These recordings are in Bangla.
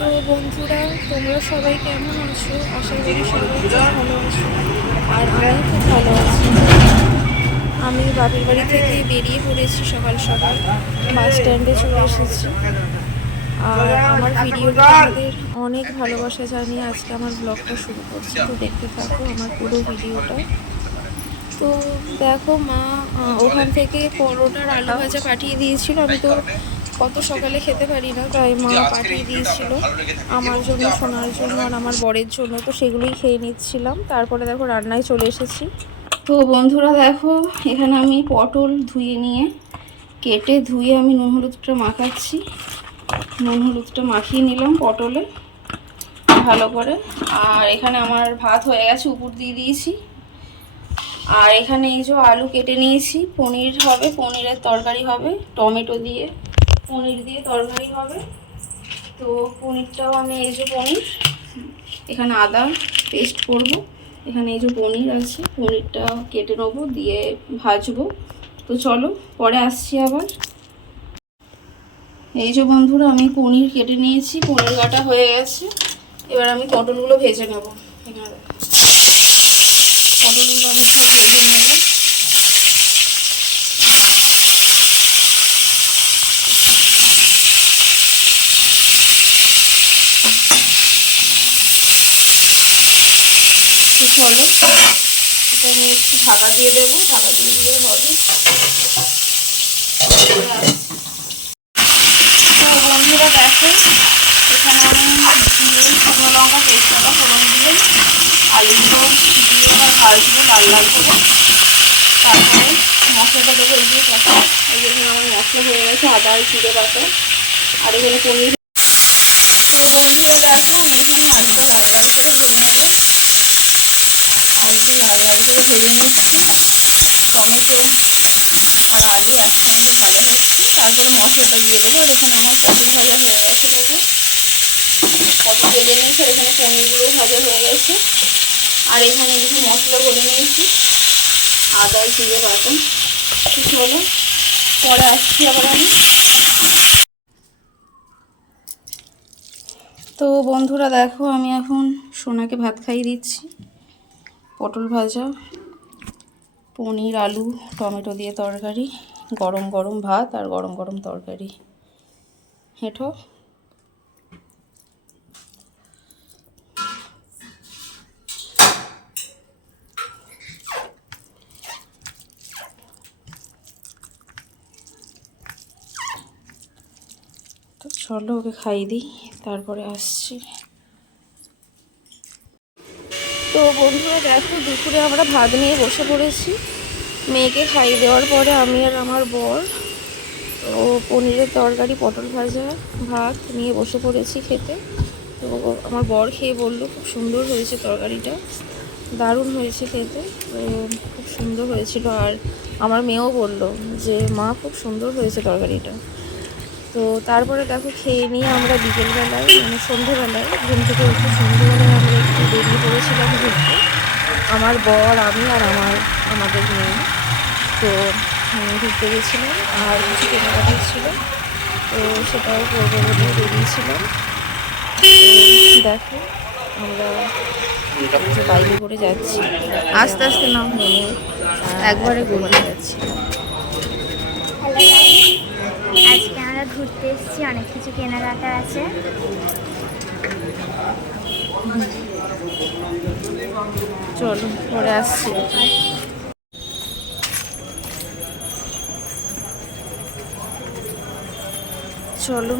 তো বন্ধুরা, তোমরা সবাই কেমন আছো? আশা করি সবাই খুব ভালো আছো। আর আমিও খুব ভালো আছি। আমি বাপের বাড়ি থেকে বেরিয়ে পড়েছি সকাল সকাল, বাস স্ট্যান্ডে চলে এসেছি। আর আমার ভিডিওটা তোমাদের অনেক ভালোবাসা জানিয়ে আজকে আমার ব্লগটা শুরু করছি। তো দেখতে থাকো আমার পুরো ভিডিওটা। তো দেখো, মা ওখান থেকে পরোটার আলু ভাজা পাঠিয়ে দিয়েছিল। আমি তো অত সকালে খেতে পারি না, তাই মা পাঠিয়ে দিয়েছিল আমার জন্য, সোনার জন্য আর আমার বরের জন্য। তো সেগুলোই খেয়ে নিচ্ছিলাম। তারপরে দেখো রান্নায় চলে এসেছি। তো বন্ধুরা দেখো, এখানে আমি পটল কেটে ধুয়ে আমি নুন হলুদটা মাখাচ্ছি। নুন হলুদটা মাখিয়ে নিলাম পটলে ভালো করে। আর এখানে আমার ভাত হয়ে গেছে, উপর দিয়ে দিয়েছি। আর এখানে এই যে আলু কেটে নিয়েছি, পনির হবে, পনিরের তরকারি হবে, টমেটো দিয়ে পনির দিয়ে তরকারি হবে। তো পনিরটাও আমি এই যে পনির, এখানে আদা পেস্ট করব। এখানে এই যে পনির আছে, পনিরটা কেটে নেবো, দিয়ে ভাজবো। তো চলো পরে আসছি আবার। এই যে বন্ধুরা, আমি পনির কেটে নিয়েছি, পনির কাটা হয়ে গেছে। এবার আমি পটলগুলো ভেজে নেব। এখানে পটলগুলো আমি সব ভেজে নেব। তো চলো, এটা আমি একটু ঢাকা দিয়ে দেবো, ঢাকা দিয়ে দিলে হবে। তো বন্ধুরা দেখো, এখানে আমি দিয়ে শুকনো লঙ্কা তেজপাতা ফোড়ন দিলাম, আলুগুলো দিয়ে এবার ভাজবো লাল লাল করে। তারপরে মশলাটা দেবো। এই যে দেখো, এই যে আমার মশলা হয়ে গেছে, আদা আর জিরে বাটা, আর এখানে পনির। তো বন্ধুরা দেখো, আমি এখানে আলুটা লাল লাল করে ভেজে নেবো। আলুটা লাল লাল করে ভেজে নিচ্ছি। টমেটো আর আলু একসঙ্গে ভাজা হচ্ছে, তারপরে মশলাটা দিয়ে দেবো। আর এখানে আমার পটল ভাজা হয়ে গেছে, দেখো পটল ভেজে নিয়েছি। আর এখানে পনিরগুলো ভাজা হয়ে গেছে। আর এখানে কিছু মশলা বলে নিয়েছি, আদা জিরে বাটা। চলো পরে আসছি আবার আমি। তো বন্ধুরা দেখো, আমি এখন সোনাকে ভাত খাইয়ে দিচ্ছি। পটল ভাজা, পনির, আলু, টমেটো দিয়ে তরকারি, গরম গরম ভাত আর গরম গরম তরকারি। হেঁটো। তো চলো ওকে খাইয়ে দিই, তারপরে আসছি। তো বন্ধুরা দেখো, দুপুরে আমরা ভাত নিয়ে বসে পড়েছি। মেয়েকে খাইয়ে দেওয়ার পরে আমি আর আমার বর ও পনিরের তরকারি, পটল ভাজা, ভাত নিয়ে বসে পড়েছি খেতে। তো আমার বর খেয়ে বললো খুব সুন্দর হয়েছে তরকারিটা, দারুণ হয়েছে খেতে। তো খুব সুন্দর হয়েছিল। আর আমার মেয়েও বললো যে মা খুব সুন্দর হয়েছে তরকারিটা। তো তারপরে দেখো, খেয়ে নিয়ে আমরা বিকেলবেলায়, মানে সন্ধেবেলায় ঘুম থেকে উঠে সন্ধেবেলায় আমরা একটু বেরিয়ে পড়েছিলাম ঘুরতে, আমার বর, আমি আর আমাদের মেয়ে। তো ঘুরতে গেছিলাম, আর কিছু কেনাকাটা ছিল, তো সেটাও করবো বলে বেরিয়েছিলাম। তো দেখো, আমরা বাইরে করে যাচ্ছি, আস্তে আস্তে নাম নেমে একবারে ঘুরতে যাচ্ছি। আজকে আমরা ঘুরতে এসেছি, অনেক কিছু কেনাকাটা আছে। চলো পরে আসছি। চলো,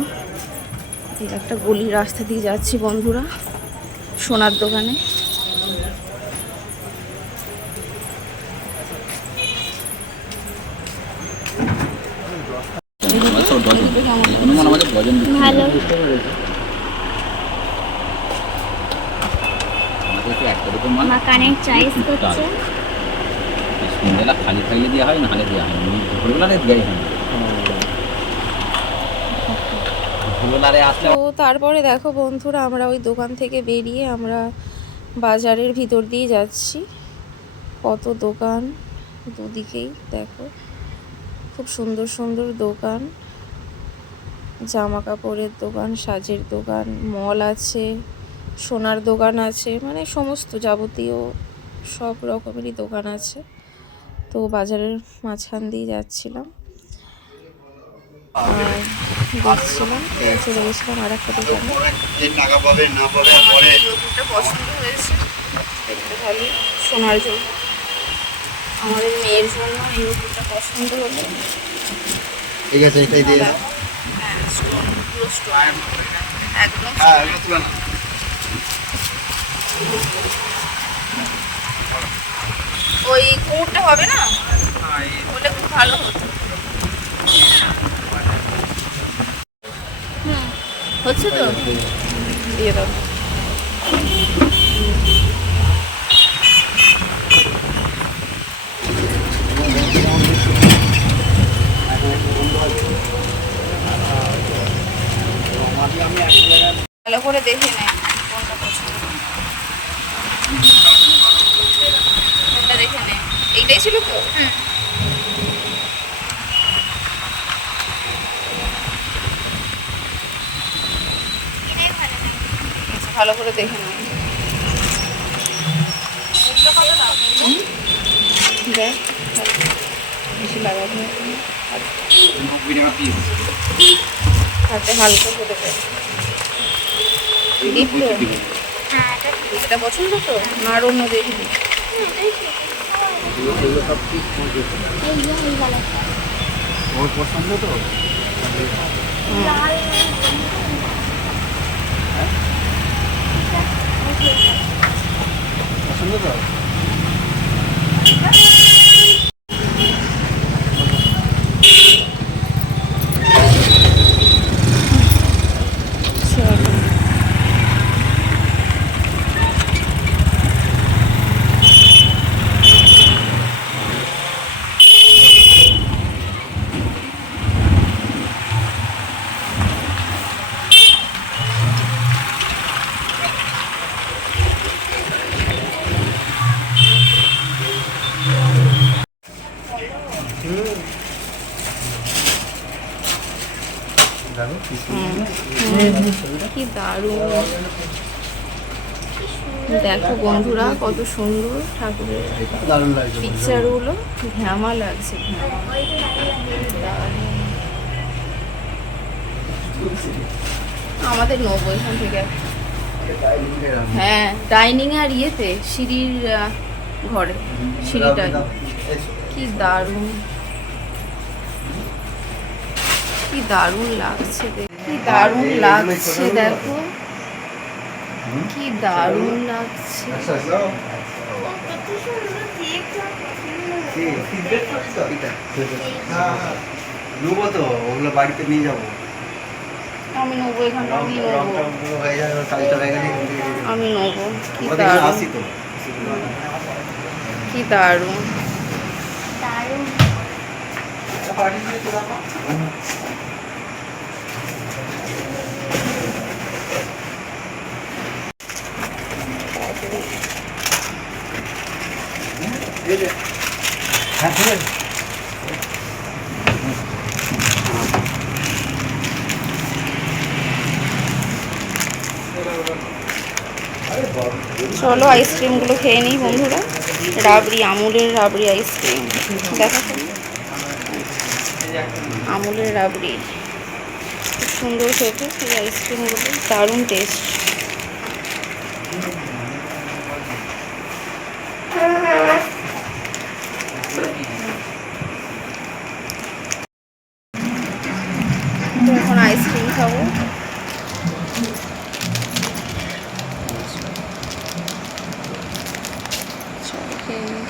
এই একটা গলির রাস্তা দিয়ে যাচ্ছি বন্ধুরা, সোনার দোকানে। ভালো। মা কানের চয়েস করছে। খালি খাইয়ে দেওয়া হয়, নাহলে দেওয়া হয় ভুলবেলারে দেওয়াই হয়। তো তারপরে দেখো বন্ধুরা, আমরা ওই দোকান থেকে বেরিয়ে আমরা বাজারের ভিতর দিয়ে যাচ্ছি। কত দোকান দুদিকেই, দেখো খুব সুন্দর সুন্দর দোকান। জামা কাপড়ের দোকান, সাজের দোকান, মল আছে, সোনার দোকান আছে, মানে সমস্ত যাবতীয় সব রকমেরই দোকান আছে। তো বাজারের মাঝখান দিয়ে যাচ্ছিলাম আর দেখছিলাম, চলে গেছিলাম আর একটা দোকানে। যৌতুকটা পছন্দ হয়েছে, দেখতে ভালো, সোনার যৌতুক। আমাদের মেয়ের জন্য এই যৌতুকটা পছন্দ হলো। ঠিক আছে, এটাই দিয়ে দাও। হ্যাঁ, স্টোন, পুরো স্টোন, একদম। ওই কুমুরটা হবে না, বলে খুব ভালো হতো। হচ্ছে তো, দিয়ে দাও। ভালো করে দেখে নে কোনটা পছন্দ, কোনটা দেখে নে। এইটাই ছিল তো? আচ্ছা, ভালো করে দেখে নে। দেখ, বেশি লাগাবো না। হাতে হালকা করে দেয়। দিই তো? হ্যাঁ এটা পছন্দ তো না, আর অন্য দেখবি? এই কালারটা ওর পছন্দ তো। লাল পছন্দ তো। চলো। কি দারুণ, দেখো বন্ধুরা কত সুন্দর ঠাকুরের দারুণ লাগছে। পিকচারগুলো, ঘ্যামা লাগছে, দারুণ। আমাদের নেবো এখান থেকে। হ্যাঁ, ডাইনিং আর ইয়েতে সিঁড়ির ঘরে, সিঁড়িটায়। কি দারুণ, কি দারুণ লাগছে, কি দারুণ লাগছে, দেখো কি দারুণ লাগছে। নেবো তো, ওগুলো বাড়িতে নিয়ে যাবো। আমি নেবো এখানটা, আমি নেবো, হয়ে যাবে, কাজটা হয়ে গেলে আমি নেবো। কি দারুণ, আসি তো। কি দারুণ। দারুণ। হ্যাঁ, ঠিক আছে। চলো আইসক্রিমগুলো খেয়ে নিই বন্ধুরা। রাবড়ি, আমুলের রাবড়ি আইসক্রিম, দেখা আমুলের রাবড়ি, খুব সুন্দর খেতে এই আইসক্রিমগুলো, দারুণ টেস্ট। এখন আইসক্রিম খাবো। চলো খেয়ে নিই।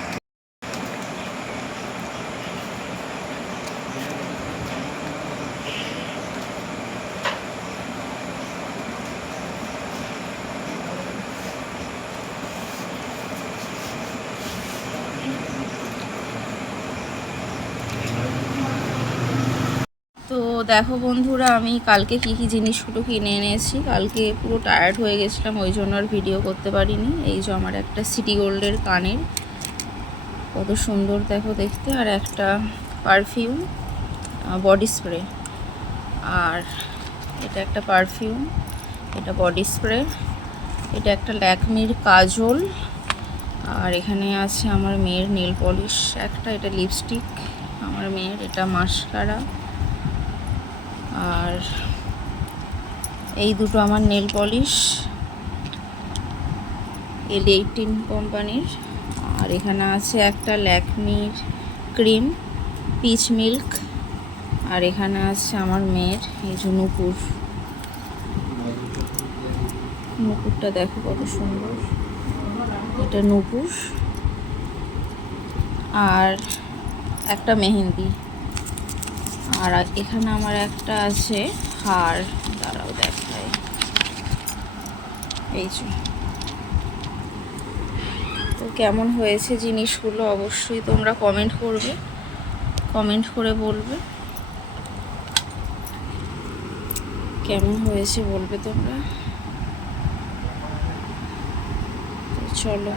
তো দেখো বন্ধুরা, আমি কালকে কি কি জিনিসগুলো কিনে এনেছি। কালকে পুরো টায়ার্ড হয়ে গেছিলাম, ওই জন্য আর ভিডিও করতে পারিনি। এই যে আমার একটা সিটি গোল্ডের কানের, কত সুন্দর দেখো দেখতে, আর একটা পারফিউম বডি স্প্রে, আর এটা একটা পারফিউম, এটা বডি স্প্রে, এটা একটা ল্যাকমির কাজল, আর এখানে আছে আমার মেয়ের নেল পলিশ একটা, এটা লিপস্টিক আমার মেয়ের, এটা মাস্কারা, আর এই দুটো আমার নেল পলিশ L18 কোম্পানির। আর এখানে আছে একটা ল্যাকমির ক্রিম পিচ মিল্ক, আর এখানে আছে আমার মেয়ের এই যে নুপুর, নুপুরটা দেখো কত সুন্দর, এটা নুপুর। আর একটা মেহেন্দি, আর এখানে আমার একটা আছে হার, দাঁড়াও দেখাই, এই যে। তো কেমন হয়েছে জিনিসগুলো অবশ্যই তোমরা কমেন্ট করবে, কমেন্ট করে বলবে কেমন হয়েছে, বলবে তোমরা। তো চলো।